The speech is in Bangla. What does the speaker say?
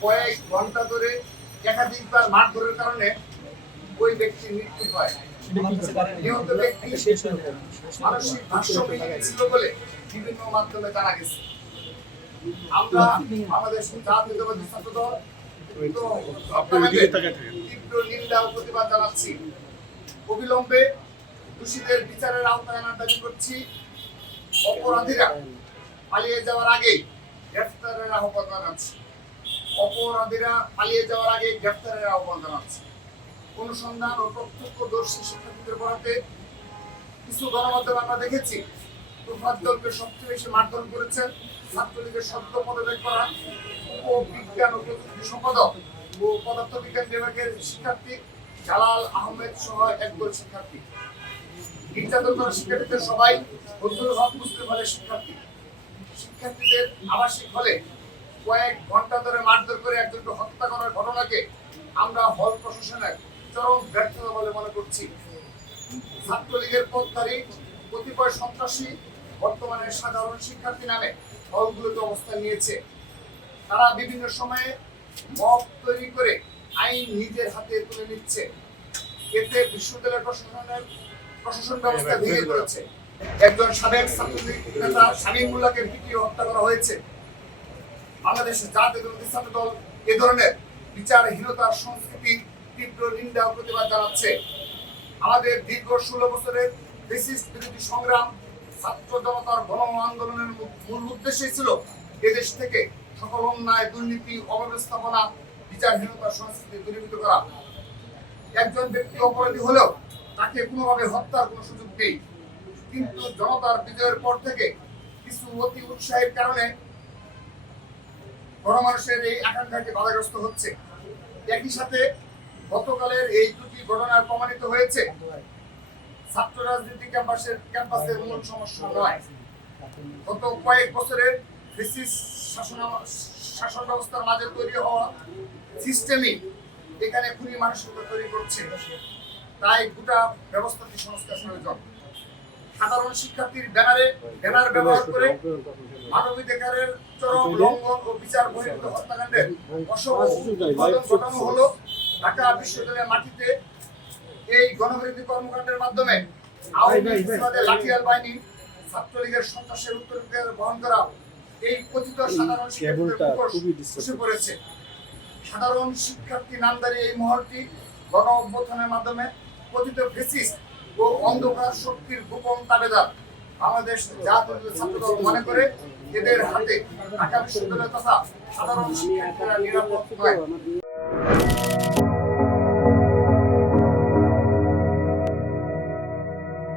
কয়েক ঘণ্টা ধরে একাধিকবার মারধরের কারণে ওই ব্যক্তির মৃত্যু হয় মানসিক ছিল বলে বিভিন্ন মাধ্যমে জানা গেছে আমরা আমাদের তীব্র নিন্দা ও প্রতিবাদ জানাচ্ছি। অবিলম্বে দোষীদের বিচারের আওতায় আনার দাবি করছি। অপরাধীরা পালিয়ে যাওয়ার আগে গ্রেফতারের আহ্বান জানাচ্ছি। অপরাধীরা পালিয়ে যাওয়ার আগে গ্রেফতারের আহ্বান জানাচ্ছি। অনুসন্ধান ও প্রত্যক্ষদর্শী শিক্ষার্থীদের বরাতে কিছু গণমাধ্যম আমরা দেখেছি। তুফাজ্জলকে সবচেয়ে বেশি মারধর করেছেন ছাত্রলীগের সদ্য পদত্যাগ করা ও বিজ্ঞান ও প্রযুক্তি সম্পাদক ও পদার্থবিজ্ঞান বিভাগের শিক্ষার্থী জালাল আহমেদ সহ একদল শিক্ষার্থী। নির্যাতন করা শিক্ষার্থীদের সবাই বন্ধুর হক মুসলিম হলের শিক্ষার্থী। শিক্ষার্থীদের আবাসিক হলে কয়েক ঘণ্টা ধরে মারধর করে একজনকে হত্যা করার ঘটনাকে আমরা হল প্রশাসনের চরম ব্যর্থতা বলে মনে করছি। ছাত্রলীগের পদধারী কতিপয় সন্ত্রাসী বর্তমানে সাধারণ শিক্ষার্থী নামে হলগুলোতে অবস্থান নিয়েছে। তারা বিভিন্ন সময়ে মব তৈরি করে আইন নিজের হাতে তুলে নিচ্ছে। এতে বিশ্ববিদ্যালয় প্রশাসনের প্রশাসন ব্যবস্থা ভেঙে পড়েছে। একজন সাবেক ছাত্রলীগ নেতা শামীমুল্লাহকে পিটিয়ে হত্যা করা হয়েছে। বাংলাদেশের জাতীয়তাবাদী ছাত্র দল এ ধরনের বিচারহীনতার সংস্কৃতি তীব্র নিন্দা প্রতিবাদ জানাচ্ছে। আমাদের দীর্ঘ ষোলো বছরের বিরোধী সংগ্রাম ছাত্র জনতার গণ আন্দোলনের মূল উদ্দেশ্যই ছিল এদেশ থেকে সকল অন্যায়, দুর্নীতি, অব্যবস্থাপনা বিচারহীনতার সংস্কৃতি দূরীভূত করা। একজন ব্যক্তি অপরাধী হলেও তাকে কোনোভাবে হত্যার কোনো সুযোগ নেই। কিন্তু জনতার বিজয়ের পর থেকে কিছু অতি উৎসাহের কারণে গণমানুষের এই আকাঙ্ক্ষাকে বাধাগ্রস্ত হচ্ছে। একই সাথে গতকালের এই দুটি ঘটনায় প্রমাণিত হয়েছে ছাত্র রাজনীতি ক্যাম্পাসের ক্যাম্পাসের মূল সমস্যা নয়। গত কয়েক ব্রিটিশ শাসন শাসন ব্যবস্থার মাঝে তৈরি হওয়া সিস্টেমই এখানে খুনি মানসিকতা তৈরি করছে। তাই গোটা ব্যবস্থাটি সংস্কার প্রয়োজন সাধারণ শিক্ষার্থীর ব্যানারে ব্যানার ব্যবহার করে মানবাধিকারের চরম লঙ্ঘন ও বিচার বহির্ভূত হত্যাকাণ্ডের উৎপাদন ঘটানো হলো। ঢাকা বিশ্ববিদ্যালয়ের মাটিতে এই গণবিরোধী কর্মকাণ্ডের মাধ্যমে আওয়ামী লাঠিয়াল বাহিনী ছাত্রলীগের সন্ত্রাসের উত্তরাধিকার বহন করা এই কথিত সাধারণ শিক্ষার্থীদের পড়েছে। সাধারণ শিক্ষার্থী নামদারি এই মহলটি গণ অভ্যুত্থানের মাধ্যমে কথিত ও অন্ধকার শক্তির গোপন তাবেদার বাংলাদেশ জাতীয় ছাত্র দল মনে করে এদের হাতে ঢাকা বিশ্ববিদ্যালয় তথা সাধারণ শিক্ষার্থীরা নিরাপদ নয়।